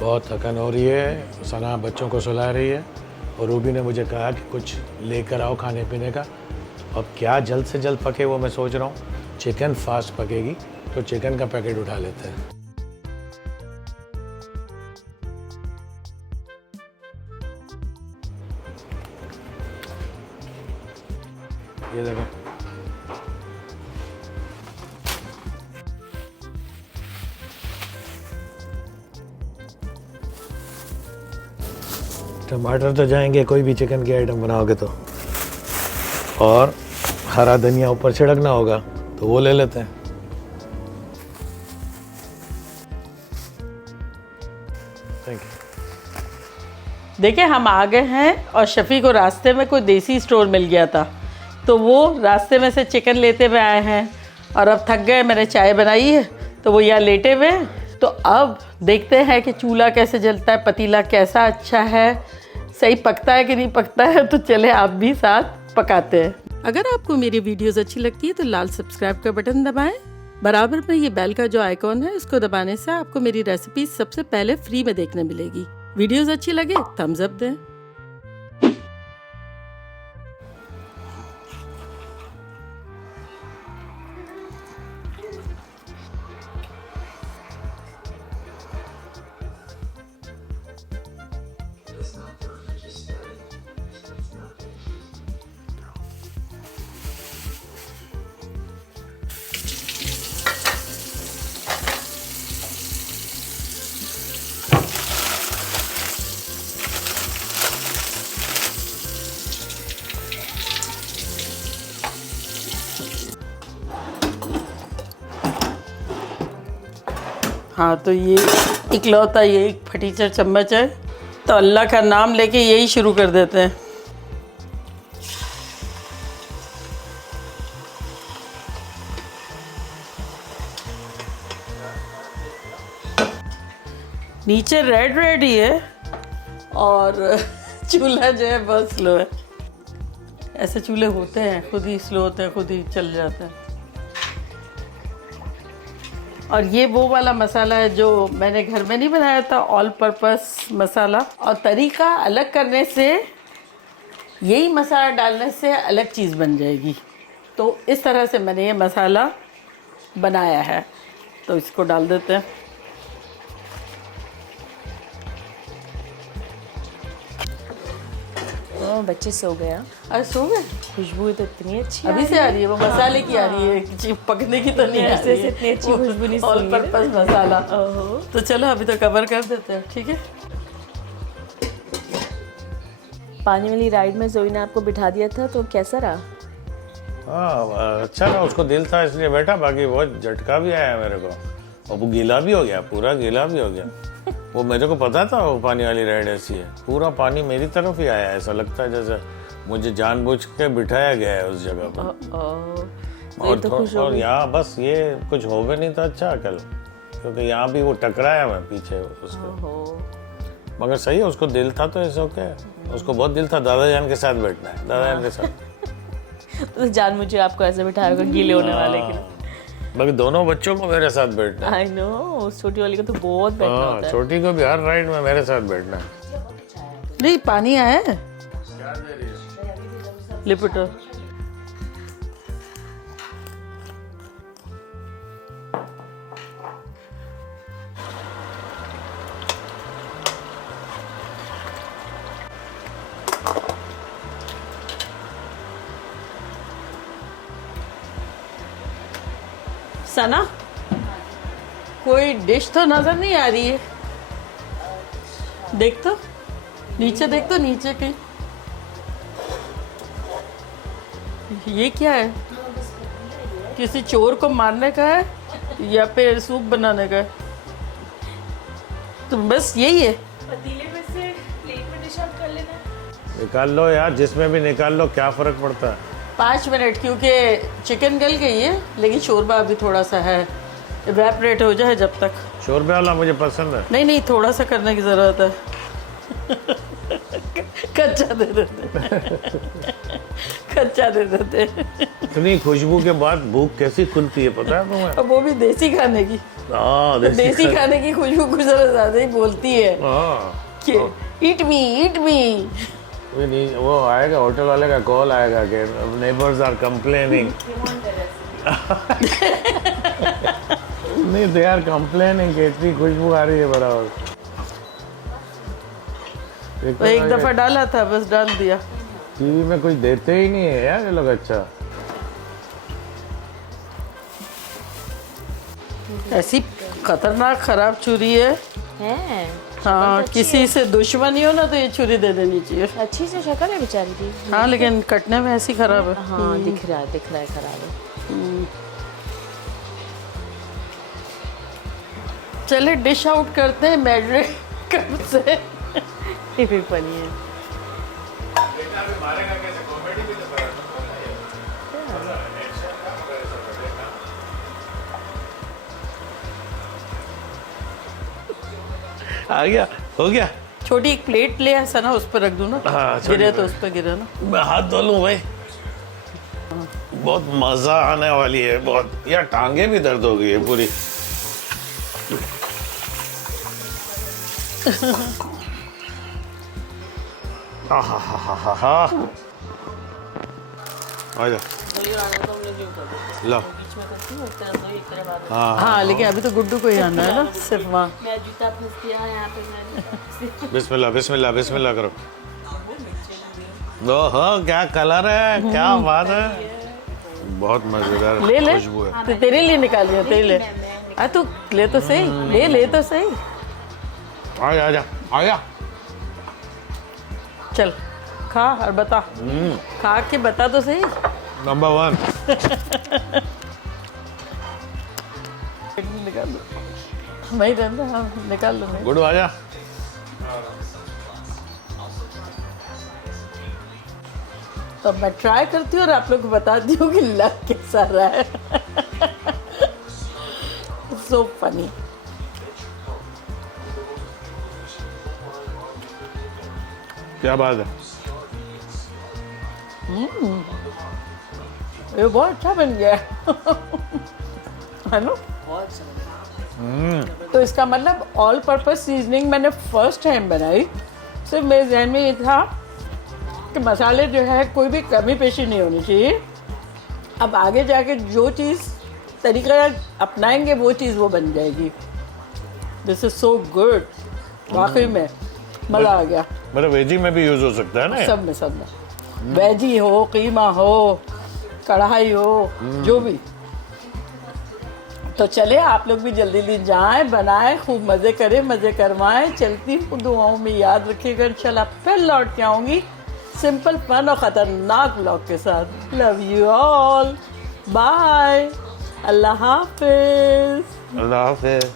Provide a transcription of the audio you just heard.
बहुत थकन हो रही है। सना बच्चों को सुला रही है और रूबी ने मुझे कहा कि कुछ लेकर आओ खाने पीने का। अब क्या जल्द से जल्द पके वो मैं सोच रहा हूँ। चिकन फास्ट पकेगी तो चिकन का पैकेट उठा लेते हैं। ये देखो, टमाटर तो जाएंगे कोई भी चिकन की आइटम बनाओगे तो, और हरा धनिया ऊपर छिड़कना होगा तो वो ले लेते हैं। Thank you. देखिए हम आ गए हैं और शफ़ी को रास्ते में कोई देसी स्टोर मिल गया था, तो वो रास्ते में से चिकन लेते हुए आए हैं और अब थक गए। मैंने चाय बनाई है तो वो यहाँ लेटे हुए हैं। तो अब देखते हैं कि चूल्हा कैसे जलता है, पतीला कैसा अच्छा है, सही पकता है कि नहीं पकता है। तो चले आप भी साथ पकाते हैं। अगर आपको मेरी वीडियोस अच्छी लगती है तो लाल सब्सक्राइब का बटन दबाएं। बराबर में ये बेल का जो आइकॉन है इसको दबाने से आपको मेरी रेसिपी सबसे पहले फ्री में देखने मिलेगी। वीडियोस अच्छी लगे थम्स अप दें। हाँ तो ये इकलौता ये एक फटीचर चम्मच है, तो अल्लाह का नाम लेके यही शुरू कर देते हैं। नीचे रेड रेड ही है और चूल्हा जो है बहुत स्लो है। ऐसे चूल्हे होते हैं, खुद ही स्लो होते हैं, खुद ही चल जाते हैं। और ये वो वाला मसाला है जो मैंने घर में नहीं बनाया था, ऑल पर्पस मसाला। और तरीका अलग करने से, यही मसाला डालने से अलग चीज़ बन जाएगी। तो इस तरह से मैंने ये मसाला बनाया है, तो इसको डाल देते हैं। बच्चे सो गया। अरे सो गए? खुशबू तो इतनी अच्छी अभी से आ रही है, वो मसाले की आ रही है, पकने की तो नहीं आ रही है। इतनी अच्छी खुशबू नहीं ऑल पर्पस मसाला। ओहो। तो चलो अभी तो कवर कर देते हैं, ठीक है। पानी वाली राइड में जोई ने आपको बिठा दिया था, तो कैसा रहा? हाँ अच्छा रहा, उसको दिल था इसलिए बैठा, बाकी बहुत झटका भी आया मेरे को और वो गीला भी हो गया, पूरा गीला भी हो गया। वो मेरे को पता था वो पानी वाली राइड ऐसी है, पूरा पानी मेरी तरफ ही आया। ऐसा लगता है जैसे मुझे जानबूझ के बिठाया गया है उस जगह पर। और यहाँ बस ये कुछ हो भी नहीं था अच्छा कल, क्योंकि यहाँ भी वो टकराया मैं पीछे उसके। मगर सही है, उसको दिल था तो ऐसा ओके। उसको बहुत दिल था दादा जान के साथ बैठना है, दादा जान के साथ। तो जान मुझे आपको ऐसे बिठाया होगा गीले होने वाले के लिए। बाकी दोनों बच्चों को मेरे साथ बैठना है। आई नो, उस छोटी वाली को तो बहुत बैठना होता है। छोटी को भी हर राइड में मेरे साथ बैठना है। नहीं पानी आया है, लिपटो। सना, कोई डिश तो नजर नहीं आ रही है। देख तो नीचे, देख तो नीचे कहीं। ये क्या है? किसी चोर को मारने का है या फिर सूप बनाने का है? तो बस यही है। पतीले में से प्लेट में डिश आउट कर लेना। निकाल लो यार, जिसमें भी निकाल लो, क्या फर्क पड़ता है। 5 मिनट, क्योंकि चिकन गल गई है लेकिन शोरबा अभी थोड़ा सा है, इवेपरेट हो जाए जब तक। शोरबे वाला मुझे पसंद है। नहीं थोड़ा सा करने की ज़रूरत है। कच्चा दे देते, कच्चा दे देते। इतनी खुशबू के बाद भूख कैसी खुलती है पता है तुम्हें? वो भी देसी खाने की। हाँ देसी खाने की खुशबू कुछ जरा ज्यादा ही बोलती है हाँ कि ईट मी ईट मी। वो नहीं, वो आएगा होटल वाले का कॉल आएगा कि नेबर्स आर कंप्लेनिंग। नहीं, दे आर कंप्लेनिंग कि इतनी खुशबू आ रही है बराबर। तो एक दफा डाला था, बस डाल दिया। टीवी में कुछ देते ही नहीं है यार ये लोग। अच्छा ऐसी खतरनाक खराब छुरी है। है हाँ, किसी से दुश्मनी हो ना तो ये छुरी दे देनी चाहिए। अच्छी से शक्ल है बेचारी की। हाँ, लेकिन कटने में ऐसी खराब है। हाँ दिख रहा है खराब है। चले डिश आउट करते हैं मैरिनेट कब से। ये भी फनी है। आ गया, हो गया। छोटी एक प्लेट ले ऐसा ना, उस पर रख दूँ ना। हाँ, छोटी गिरे तो प्लेट। उस पर गिरे ना। मैं हाथ धो लूं भाई। बहुत मजा आने वाली है बहुत। यार टांगे भी दर्द हो गई है पूरी। आहा। आजा लो। हाँ हाँ, लेकिन अभी तो गुड्डू को ही आना है ना, सिर्फ वहाँ। मैं जूता फंस गया यहाँ पे। बिस्मिल्लाह बिस्मिल्लाह बिस्मिल्लाह करो। ओहो क्या कलर है, क्या बात है। बहुत मजेदार ले ले, खुशबू है। तो तेरे लिए निकाली है, तेरे लिए। आ तू ले तो सही, ले तो सही। आजा आजा आजा। चल खा और बता। खा के बता तो सही। नंबर 1। निकाल लो, वही रहता। हाँ, निकाल लो। गुड आजा। तो मैं ट्राई करती हूँ और आप लोग को बताती हूँ कि लग कैसा रहा है। So funny. क्या बात है। ये बहुत अच्छा बन गया है ना। तो इसका मतलब ऑल पर्पस सीजनिंग मैंने फर्स्ट टाइम बनाई। सिर्फ मेरे जहन में ये था कि मसाले जो है कोई भी कमी पेशी नहीं होनी चाहिए। अब आगे जाके जो चीज़ तरीका अपनाएंगे वो चीज़ वो बन जाएगी। दिस इज सो गुड, वाकई में मज़ा आ गया। मेरा वेजी में भी यूज हो सकता है ना। सब में वेजी हो, कीमा हो, कढ़ाई हो, जो भी। तो चले आप लोग भी जल्दी जाएं, बनाएं, खूब मज़े करें, मज़े करवाएं। चलती हूँ, दुआओं में याद रखिएगा। इंशाल्लाह फिर लौट के आऊँगी सिंपल फन और ख़तरनाक व्लॉग के साथ। लव यू ऑल, बाय, अल्लाह हाफिज़। अल्लाह हाफ़िज़।